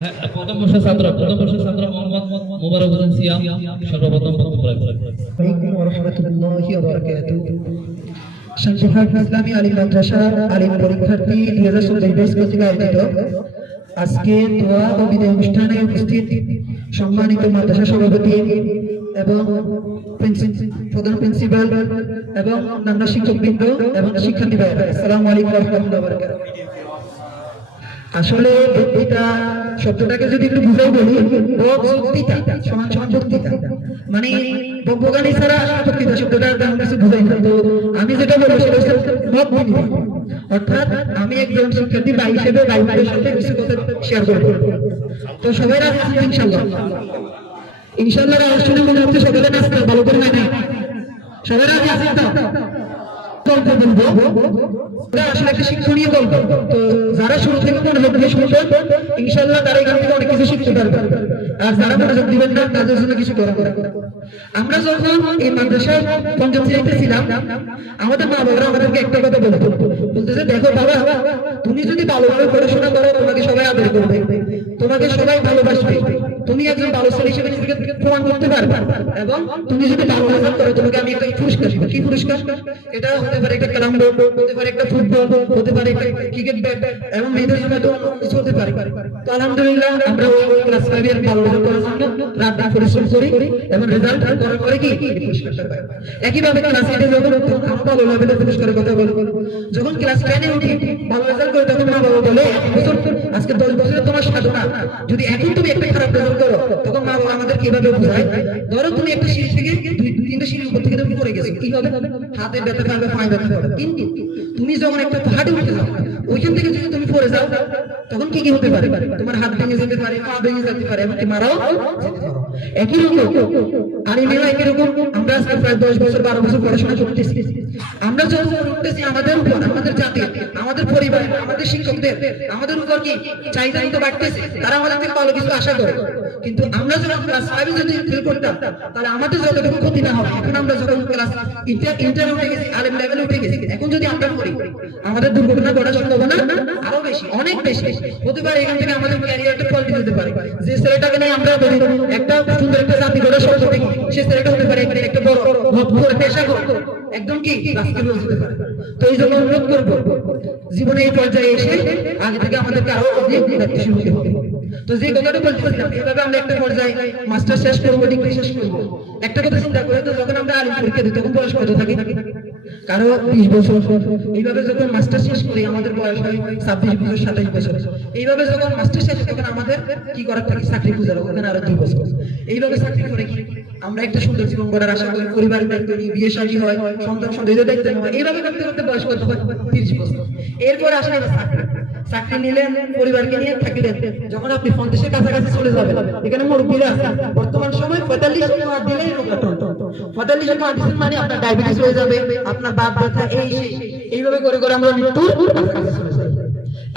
প্রথম বর্ষের ছাত্র মোহাম্মদ মোবারক হোসেন সিয়াম সর্বপ্রথম বক্তব্য রাখবেন। আলাইকুম ওয়া রাহমাতুল্লাহি ওয়া বারাকাতুহু। শামসুহাফ ইসলামী আলিম মাদ্রাসা আলিম পরীক্ষার্থী 2024 কর্তৃক আয়োজিত আজকে দোয়া ও বিদায় অনুষ্ঠানে উপস্থিত সম্মানিত মাদ্রাসা সভাপতি এবং প্রধান প্রিন্সিপাল এবং অন্যান্য শিক্ষকবৃন্দ এবং শিক্ষার্থী ভাইয়েরা, আসসালামু আলাইকুম ওয়া রাহমাতুল্লাহি ওয়া বারাকাতুহু। আসলে বক্তৃতা শব্দটাকে যদি একটু বুঝাই বলি, বক্তৃতা সমান সমান বক্তৃতা, মানে বক্তৃতা ছাড়া বক্তৃতা শব্দটা তেমন কিছু বুঝাই না। তো আমি যেটা বলবো সেটা হচ্ছে মত বিনিময়, অর্থাৎ আমি একজন শিক্ষার্থী ভাই হিসেবে ভাইদের সাথে কিছু কথা শেয়ার করব। তো সবাই রাজি আছেন ইনশাআল্লাহ? ইনশাআল্লাহ অনুষ্ঠানে মনে হচ্ছে সকালে নাস্তা ভালো করে হয় না, সবাই রাজি আছেন তো? গল্প বলবো, এটা আসলে একটা শিক্ষণীয় গল্প। তো যারা শুরু থেকে মনোযোগ দিয়ে শুনবেন ইনশাআল্লাহ তারা এখান থেকে অনেক কিছু শিখতে পারবেন, আর যারা মনোযোগ দিবেন না তাদের জন্য কিছু করা হবে। আমরা যখন এই মাদ্রাসায় পঞ্চম শ্রেণীতে ছিলাম, আমাদের মা বাবারা আমাদেরকে একটা কথা বলতেছে, দেখো বাবা, তুমি যদি ভালোভাবে পড়াশোনা করো তোমাকে সবাই আদর করবে, তোমাকে সবাই ভালোবাসবে, তুমি একজন ভালো ছেলে হিসেবে নিজেকে প্রমাণ করতে পারবে, এবং তুমি যদি ভালো রেজাল্ট করো তোমাকে আমি একটা পুরস্কার দেব। কি পুরস্কার? এটা হতে পারে একটা ক্যারাম বোর্ড, হতে পারে একটা ফুটবল, হতে পারে একটা ক্রিকেট ব্যাট, এবং মেয়েদের জন্য তো কিছু হতে পারে। তো আলহামদুলিল্লাহ আমরা ওই ক্লাস 5 এর ভালো রেজাল্ট করার জন্য রাত দিন পরিশ্রম করি এবং রেজাল্ট করার পরে কি পুরস্কারটা পাই। একইভাবে ক্লাস 8 এ যখন আমরা ভালো লেভেলে পুরস্কারের কথা বলবো, যখন ক্লাস 10 এ উঠি ভালো রেজাল্ট করে তখন মা বাবা বলে, আজকে 10 বছরের তোমার সাধনা, যদি এখন তুমি একটা খারাপ রেজাল্ট করো তখন মা বাবা আমাদের কিভাবে বোঝায়, ধরো তুমি একটা সিঁড়ি থেকে 2-3টা সিঁড়ির উপর থেকে তুমি পড়ে গেছো, কিভাবে হাতে ব্যথা পাবে, পায়ে ব্যথা পাবে, কিন্তু তুমি যখন একটা পাহাড়ে উঠে যাও ওইখান থেকে যদি তুমি পড়ে যাও তখন কি কি হতে পারে, তোমার হাত ভেঙে যেতে পারে, পা ভেঙে যেতে পারে, এমনকি মারাও যেতে পারে। একই রকম আলিমেও একই রকম। আমরা আজকে প্রায় 10 বছর 12 বছর পড়াশোনা করতেছি, আমরা যখন উঠতেছি আমাদের উপর, আমাদের জাতি, আমাদের পরিবার, আমাদের শিক্ষকদের আমাদের উপর কি চাহিদা তো বাড়তেছে, তারা আমাদের থেকে ভালো কিছু আশা করে। কিন্তু আমরা যখন ক্লাস 5 এ যদি ফেল করতাম তাহলে আমাদের যতটুকু ক্ষতি না হবে, এখন আমরা যখন ক্লাস ইন্টার উঠে গেছি, আলিম লেভেলে উঠে গেছি, এখন যদি আমরা করি আমাদের দুর্ঘটনা ঘটার সম্ভাবনা আরো বেশি, অনেক বেশি হতে পারে। এখান থেকে আমাদের ক্যারিয়ারটা পাল্টে যেতে পারে। যে ছেলেটাকে নিয়ে আমরা বলি একটা সুন্দর একটা জাতি গড়ার স্বপ্ন দেখি, সেই ছেলেটা হতে পারে একটা বড় মতপুর পেশা করতো, একদম কি রাস্তায় যেতে পারে। তো এই জন্য অনুরোধ করবো, জীবনে এই পর্যায়ে এসে আগে থেকে আমাদেরকে আরো অধিক দায়িত্বশীল হতে হবে। তো যে কথাটা বলতেছিলাম, এভাবে আমরা একটা পর্যায়ে মাস্টার শেষ করবো, ডিগ্রি শেষ করবো। একটা কথা চিন্তা করে, তো যখন আমরা আলিম পরীক্ষা দিই তখন বয়স কত থাকে? কারো 20 বছর। এইভাবে যখন মাস্টার শেষ করি আমাদের বয়স হয় 26 বছর, 27 বছর। এইভাবে যখন মাস্টার শেষ তখন আমাদের কি করার থাকে? চাকরি খোঁজার, ওখানে আরো 2 বছর। এইভাবে চাকরি করে কি আমরা একটা সুন্দর জীবন গড়ার আশা করি, পরিবারের দায়িত্ব নিই, বিয়ে শাদী হয়, সন্তান সন্ততির দায়িত্ব নেওয়া, এইভাবে করতে করতে বয়স কত হয়? 30 বছর। এরপর আসলে চাকরি নিলেন, পরিবারকে নিয়ে থাকলেন, যখন আপনি 50 এর কাছাকাছি চলে যাবেন, এখানে মুরব্বীরা আছে, বর্তমান সময় 45 মাস দিলেই রোগ আক্রান্ত। 45 মাস দিন মানে আপনার ডায়াবেটিস হয়ে যাবে, আপনার বাত ব্যথা, এইভাবে করে করে আমরা মৃত্যুর কাছাকাছি চলে যাই।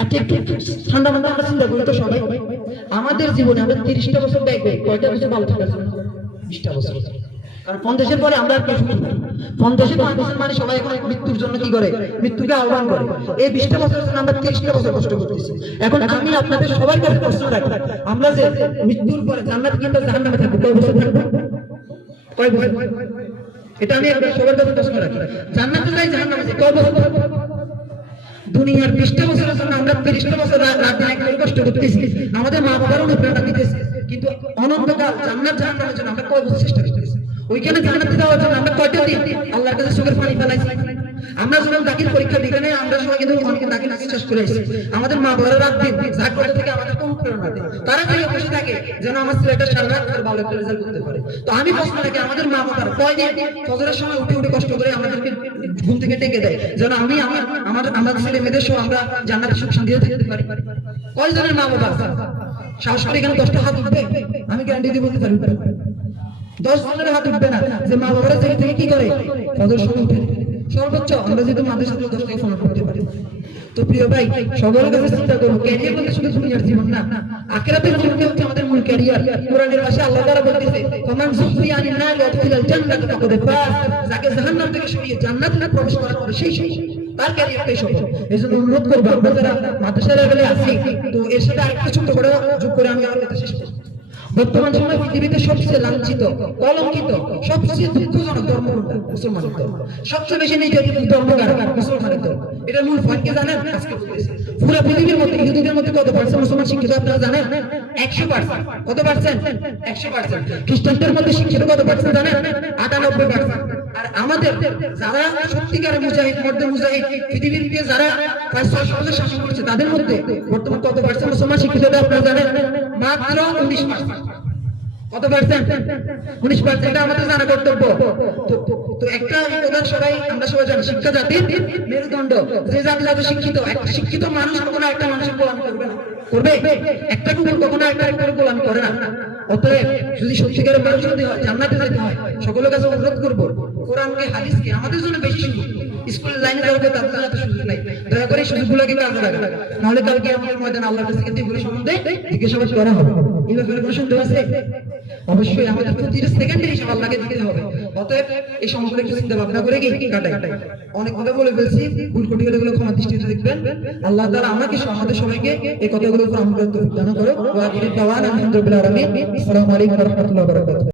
আচ্ছা একটু ঠান্ডা মাথা আমরা চিন্তা করি তো সবাই, আমাদের জীবনে আমরা 30টা বছর ব্যয় করি কয়টা বছর ভালো থাকার জন্য? 20টা বছর। কারণ 50 পরে আমরা আর কিছু 50 মানে সবাই এখন মৃত্যুর জন্য কি করে? মৃত্যুকে আহ্বান করে। এই 20টা বছরের জন্য আমরা 30টা বছর কষ্ট করতেছি। এখন আমি আপনাদের সবার কাছে প্রশ্ন রাখি, আমরা যে মৃত্যুর পরে জান্নাত কিংবা জাহান্নামে থাকবো, কয় বছর থাকবো? কয় বছর? এটা আমি আপনাদের সবার কাছে প্রশ্ন রাখি। জান্নাতে যাই, জাহান্নামে যাই, কয় বছর? দুনিয়ার 20টা বছরের জন্য আমরা 30টা বছর রাত দিন একদম কষ্ট করতেছি, আমাদের মা বাবার অনুপ্রেরণা দিতেছি, কিন্তু অনন্তকাল জান্নাত জাহান্নামের জন্য আমরা কয় বছর চেষ্টা করতেছি? ওইখানে জান্নাতে যাওয়ার জন্য আমরা কয়টা দিন আল্লাহর কাছে চোখের পানি ফেলাইছি? আমরা যখন দাখিল পরীক্ষা দিই, এখানে আমরা সবাই কিন্তু অনেকে দাখিল শেষ করে এসেছি, আমাদের মা বাবারা রাত দিন জাগ্রত থেকে আমাদের অনুপ্রেরণা দেয়, তারা থেকে বসে থাকে যেন আমার ছেলেটা সারা রাত করে ভালো একটা রেজাল্ট করতে পারে। তো আমি প্রশ্ন রাখি, আমাদের মা বাবার কয়দিন ফজরের সময় উঠে উঠে কষ্ট করে আমাদেরকে ঘুম থেকে ডেকে দেয় যেন আমি আমার ছেলে মেয়েদের সহ আমরা জান্নাতে সুখ শান্তিতে থাকতে পারি? কয়জনের মা বাবা সাহস করে এখানে 10টা হাত উঠবে? আমি গ্যারান্টি দিয়ে বলতে পারি 10 জনের হাত উঠবে না যে মা বাবারা জেগে থেকে কি করে ফজর সময় উঠে। সর্বোচ্চ আমরা যদি মাদ্রাসা 10 টাকা ফলো করতে পারি। তো প্রিয় ভাই, সবার কাছে চিন্তা করুন, ক্যারিয়ার বলতে শুধু দুনিয়ার জীবন না, আখিরাতের জীবনটা হচ্ছে আমাদের মূল ক্যারিয়ার। কোরআনের ভাষা আল্লাহ তাআলা বলতেছে, ফামান যুকরিয়া আনিন নার ওয়া উদখিলাল জান্নাতা ফাকাদ ফাজ, যাকে জাহান্নাম থেকে সরিয়ে জান্নাতে প্রবেশ করানো হবে সেই তার ক্যারিয়ারটাই সফল। এই জন্য অনুরোধ করবো আমরা যারা মাদ্রাসা লেভেলে আছি, তো এর সাথে আরেকটা ছোট্ট করে যোগ করে আমি আমার কথা শেষ করছি। বর্তমান সময়ে পৃথিবীতে সবচেয়ে লাঞ্ছিত, কলঙ্কিত, সবচেয়ে দুঃখজনক ধর্ম কোনটা? মুসলমানের ধর্ম। সবচেয়ে বেশি নির্যাতিত ধর্ম কারা? মুসলমানের ধর্ম। এটা মূল ফলকে জানেন? আজকে বলতেছি। পুরো পৃথিবীর মধ্যে ইহুদিদের মধ্যে কত পার্সেন্ট মুসলমান শিক্ষিত আপনারা জানেন? 100%। কত পার্সেন্ট? 100%। খ্রিস্টানদের মধ্যে শিক্ষিত কত পার্সেন্ট জানেন? 98%। আর আমাদের যারা সত্যিকারের মুজাহিদ, মর্দে মুজাহিদ, পৃথিবীর দিয়ে যারা প্রায় 600 বছর শাসন করছে, তাদের মধ্যে বর্তমান কত পার্সেন্ট মুসলমান শিক্ষিত আপনারা জানেন? মাত্র 19%। কত পার্সেন্ট? 19%। এটা আমাদের জানা কর্তব্য। তো একটা প্রধান সবাই আমরা সবাই জানি, শিক্ষা জাতির মেরুদণ্ড। যে জাতি যত শিক্ষিত, একটা শিক্ষিত মানুষ কখনো একটা মানুষের গোলামি করবে না। করবে? একটা কুকুর কখনো একটা কুকুরের গোলামি করে না। অতএব যদি সত্যিকারের মানুষ যদি হয়, জান্নাতে যেতে হয়, সকলের কাছে অনুরোধ করবো, কোরআনকে হাদিসকে আমাদের জন্য বেশি সুযোগ। স্কুলের লাইনে যাওয়া তাদের জন্য এত সুযোগ নাই। দয়া করে এই সুযোগগুলোকে কাজে লাগান, নাহলে কালকে আমাদের ময়দান আল্লাহর কাছে কিন্তু এগুলো সম্বন্ধে জিজ্ঞাসাবাদ করা হবে। এই ব্যাপারে কোনো সন্দেহ আছে? অবশ্যই আমাদের প্রতিটা সেকেন্ডের হিসাব আল্লাহকে দিতে হবে। অতএব এই সময়গুলো একটু চিন্তা ভাবনা করে কি কাটাই। অনেক কথা বলে ফেলছি, ভুল ত্রুটি হলে ক্ষমা দৃষ্টিতে দেখবেন। আল্লাহ তাআলা আমাকে আমাদের সবাইকে এই কথাগুলোর উপর আমল করতে দান করুন। ওয়া আখিরু দাওয়ানা আলহামদুলিল্লাহি রাব্বিল আলামিন। আসসালামু আলাইকুম ওয়া রাহমাতুল্লাহি ওয়া বারাকাতুহু।